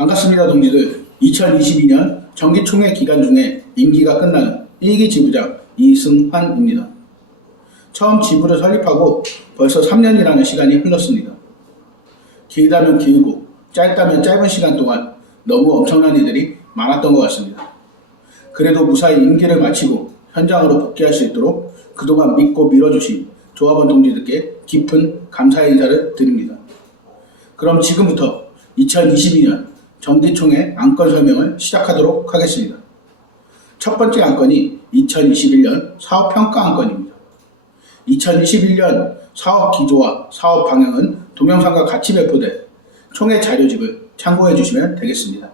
반갑습니다, 동지들. 2022년 정기총회 기간 중에 임기가 끝나는 1기 지부장 이승환입니다. 처음 지부를 설립하고 벌써 3년이라는 시간이 흘렀습니다. 길다면 길고 짧다면 짧은 시간 동안 너무 엄청난 일들이 많았던 것 같습니다. 그래도 무사히 임기를 마치고 현장으로 복귀할 수 있도록 그동안 믿고 밀어주신 조합원 동지들께 깊은 감사의 인사를 드립니다. 그럼 지금부터 2022년 정기총회 안건 설명을 시작하도록 하겠습니다. 첫 번째 안건이 2021년 사업평가 안건입니다. 2021년 사업 기조와 사업 방향은 동영상과 같이 배포될 총회 자료집을 참고해 주시면 되겠습니다.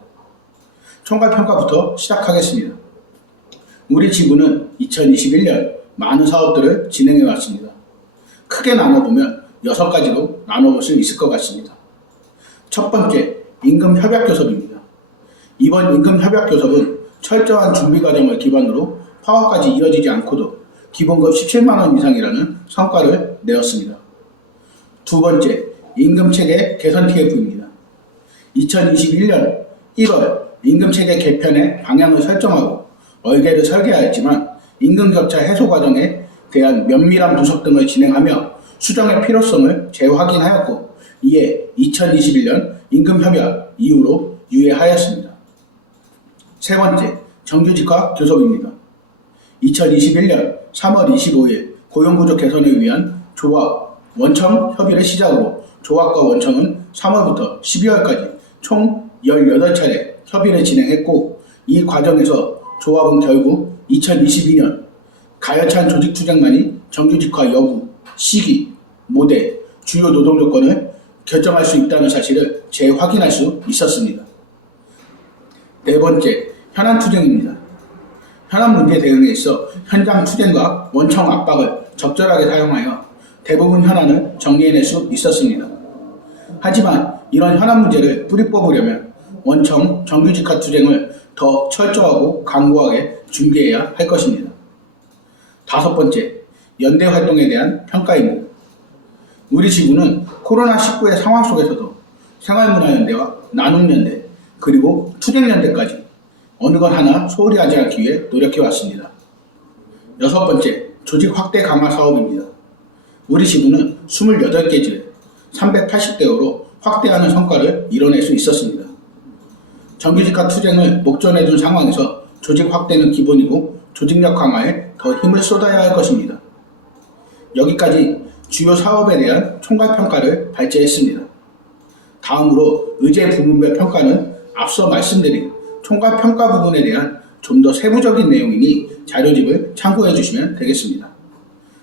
총괄평가부터 시작하겠습니다. 우리 지부는 2021년 많은 사업들을 진행해 왔습니다. 크게 나눠보면 6가지로 나눠볼 수 있을 것 같습니다. 첫 번째, 임금협약교섭입니다. 이번 임금협약교섭은 철저한 준비 과정을 기반으로 파업까지 이어지지 않고도 기본급 17만원 이상이라는 성과를 내었습니다. 두 번째, 임금체계 개선 TF입니다. 2021년 1월 임금체계 개편의 방향을 설정하고 얼개를 설계하였지만 임금격차 해소 과정에 대한 면밀한 분석 등을 진행하며 수정의 필요성을 재확인하였고 이에 2021년 임금협약 이후로 유예하였습니다. 세 번째, 정규직화 교섭입니다. 2021년 3월 25일 고용구조 개선을 위한 조합, 원청 협의를 시작으로 조합과 원청은 3월부터 12월까지 총 18차례 협의를 진행했고 이 과정에서 조합은 결국 2022년 가여찬 조직투쟁만이 정규직화 여부, 시기, 모델, 주요 노동 조건을 결정할 수 있다는 사실을 재확인할 수 있었습니다. 네 번째, 현안 투쟁입니다. 현안 문제 대응에 있어 현장 투쟁과 원청 압박을 적절하게 사용하여 대부분 현안을 정리해낼 수 있었습니다. 하지만 이런 현안 문제를 뿌리 뽑으려면 원청 정규직화 투쟁을 더 철저하고 강고하게 준비해야 할 것입니다. 다섯 번째, 연대 활동에 대한 평가입니다. 우리 지부는 코로나19의 상황 속에서도 생활문화연대와 나눔연대 그리고 투쟁연대까지 어느 것 하나 소홀히 하지 않기 위해 노력해왔습니다. 여섯 번째, 조직 확대 강화 사업입니다. 우리 지부는 28개지를 380대호로 확대하는 성과를 이뤄낼 수 있었습니다. 정규직화 투쟁을 목전에 둔 상황에서 조직 확대는 기본이고 조직력 강화에 더 힘을 쏟아야 할 것입니다. 여기까지 주요 사업에 대한 총괄평가를 발제했습니다. 다음으로 의제 부문별 평가는 앞서 말씀드린 총괄평가 부분에 대한 좀 더 세부적인 내용이니 자료집을 참고해 주시면 되겠습니다.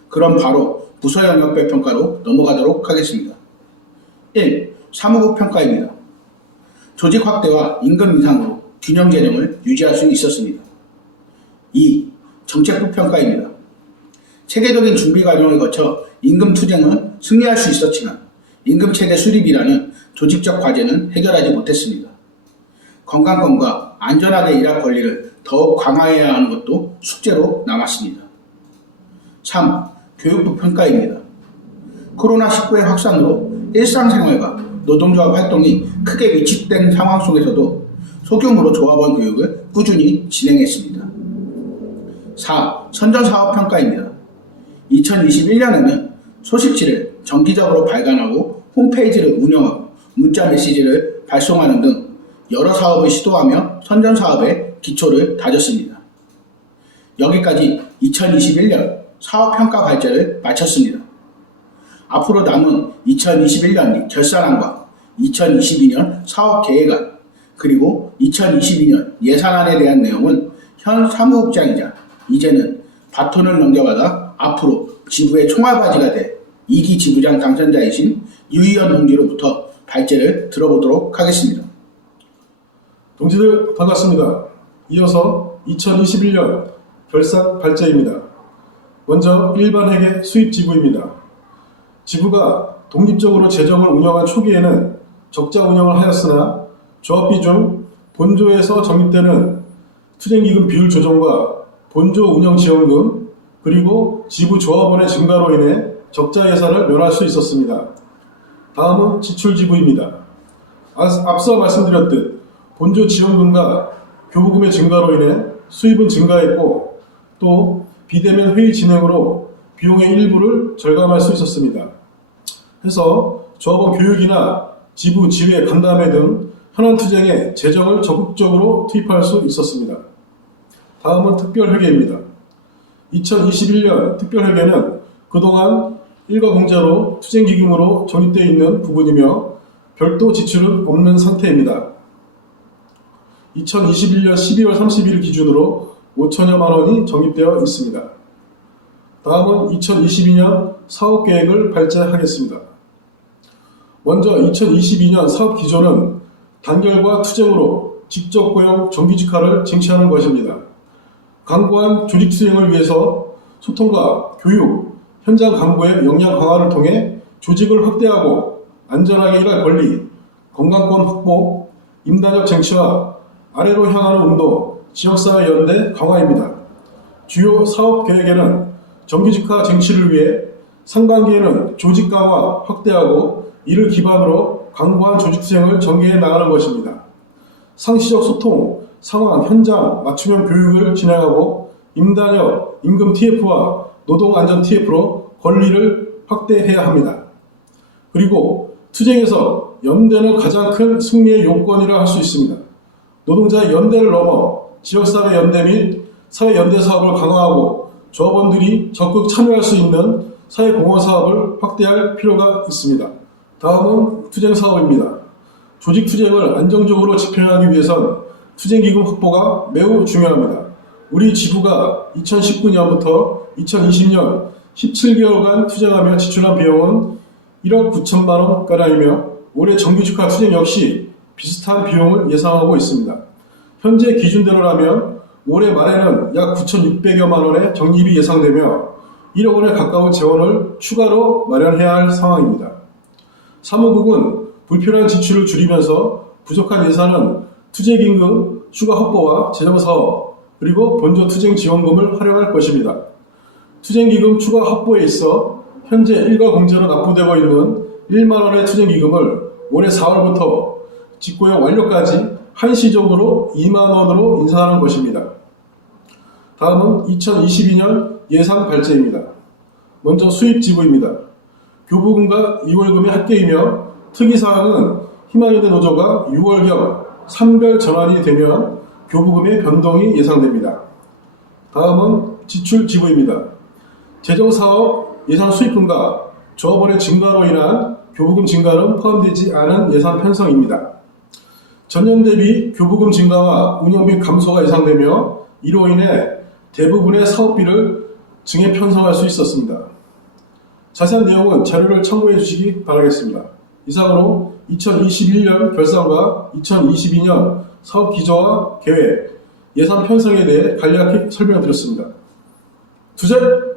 그럼 바로 부서 영역별 평가로 넘어가도록 하겠습니다. 1. 사무국 평가입니다. 조직 확대와 임금 인상으로 균형 재정을 유지할 수 있었습니다. 2. 정책부 평가입니다. 체계적인 준비 과정을 거쳐 임금 투쟁은 승리할 수 있었지만 임금체계 수립이라는 조직적 과제는 해결하지 못했습니다. 건강권과 안전하게 일할 권리를 더욱 강화해야 하는 것도 숙제로 남았습니다. 3. 교육부 평가입니다. 코로나19의 확산으로 일상생활과 노동조합 활동이 크게 위축된 상황 속에서도 소규모로 조합원 교육을 꾸준히 진행했습니다. 4. 선전사업평가입니다. 2021년에는 소식지를 정기적으로 발간하고 홈페이지를 운영하고 문자 메시지를 발송하는 등 여러 사업을 시도하며 선전사업의 기초를 다졌습니다. 여기까지 2021년 사업평가 발제를 마쳤습니다. 앞으로 남은 2021년 결산안과 2022년 사업계획안 그리고 2022년 예산안에 대한 내용은 현 사무국장이자 이제는 바톤을 넘겨받아 앞으로 지부의 총알바지가 될 2기 지부장 당선자이신 유희연 동지로부터 발제를 들어보도록 하겠습니다. 동지들 반갑습니다. 이어서 2021년 결산 발제입니다. 먼저 일반 회계 수입 지부입니다. 지부가 독립적으로 재정을 운영한 초기에는 적자 운영을 하였으나 조합비 중 본조에서 적립되는 투쟁기금 비율 조정과 본조 운영지원금 그리고 지부 조합원의 증가로 인해 적자 예산을 면할 수 있었습니다. 다음은 지출 지부입니다. 앞서 말씀드렸듯 본조 지원금과 교부금의 증가로 인해 수입은 증가했고 또 비대면 회의 진행으로 비용의 일부를 절감할 수 있었습니다. 해서 조합원 교육이나 지부, 지회, 간담회 등 현안투쟁에 재정을 적극적으로 투입할 수 있었습니다. 다음은 특별회계입니다. 2021년 특별회계는 그동안 일가공제로 투쟁기금으로 적립되어 있는 부분이며 별도 지출은 없는 상태입니다. 2021년 12월 30일 기준으로 5천여만 원이 적립되어 있습니다. 다음은 2022년 사업계획을 발제하겠습니다. 먼저 2022년 사업기조는 단결과 투쟁으로 직접 고용 정규직화를 쟁취하는 것입니다. 강고한 조직 수행을 위해서 소통과 교육, 현장 간부의 역량 강화를 통해 조직을 확대하고 안전하게 일할 권리, 건강권 확보, 임단협 쟁취와 아래로 향하는 운동, 지역사회 연대 강화입니다. 주요 사업 계획에는 정규직화 쟁취를 위해 상반기에는 조직 강화 확대하고 이를 기반으로 강고한 조직 수행을 전개해 나가는 것입니다. 상시적 소통, 상황, 현장, 맞춤형 교육을 진행하고 임단협, 임금 TF와 노동안전 TF로 권리를 확대해야 합니다. 그리고 투쟁에서 연대는 가장 큰 승리의 요건이라 할 수 있습니다. 노동자의 연대를 넘어 지역사회 연대 및 사회연대 사업을 강화하고 조합원들이 적극 참여할 수 있는 사회공헌사업을 확대할 필요가 있습니다. 다음은 투쟁사업입니다. 조직투쟁을 안정적으로 집행하기 위해선 투쟁기금 확보가 매우 중요합니다. 우리 지부가 2019년부터 2020년 17개월간 투쟁하며 지출한 비용은 1억 9천만 원가량이며 올해 정규직화 투쟁 역시 비슷한 비용을 예상하고 있습니다. 현재 기준대로라면 올해 말에는 약 9,600여만 원의 적립이 예상되며 1억 원에 가까운 재원을 추가로 마련해야 할 상황입니다. 사무국은 불필요한 지출을 줄이면서 부족한 예산은 투쟁임금 추가 확보와 재정사업 그리고 본조 투쟁 지원금을 활용할 것입니다. 투쟁기금 추가 확보에 있어 현재 일가공제로 납부되고 있는 1만 원의 투쟁기금을 올해 4월부터 직고용 완료까지 한시적으로 2만 원으로 인상하는 것입니다. 다음은 2022년 예산 발제입니다. 먼저 수입 지부입니다. 교부금과 2월금이 합계이며 특이사항은 희망연대 노조가 6월경 산별 전환이 되면 교부금의 변동이 예상됩니다. 다음은 지출 지부입니다. 재정사업 예산 수입금과 조합원의 증가로 인한 교부금 증가는 포함되지 않은 예산 편성입니다. 전년 대비 교부금 증가와 운영비 감소가 예상되며 이로 인해 대부분의 사업비를 증액 편성할 수 있었습니다. 자세한 내용은 자료를 참고해 주시기 바라겠습니다. 이상으로 2021년 결산과 2022년 사업 기조와 계획, 예산 편성에 대해 간략히 설명드렸습니다. 투쟁!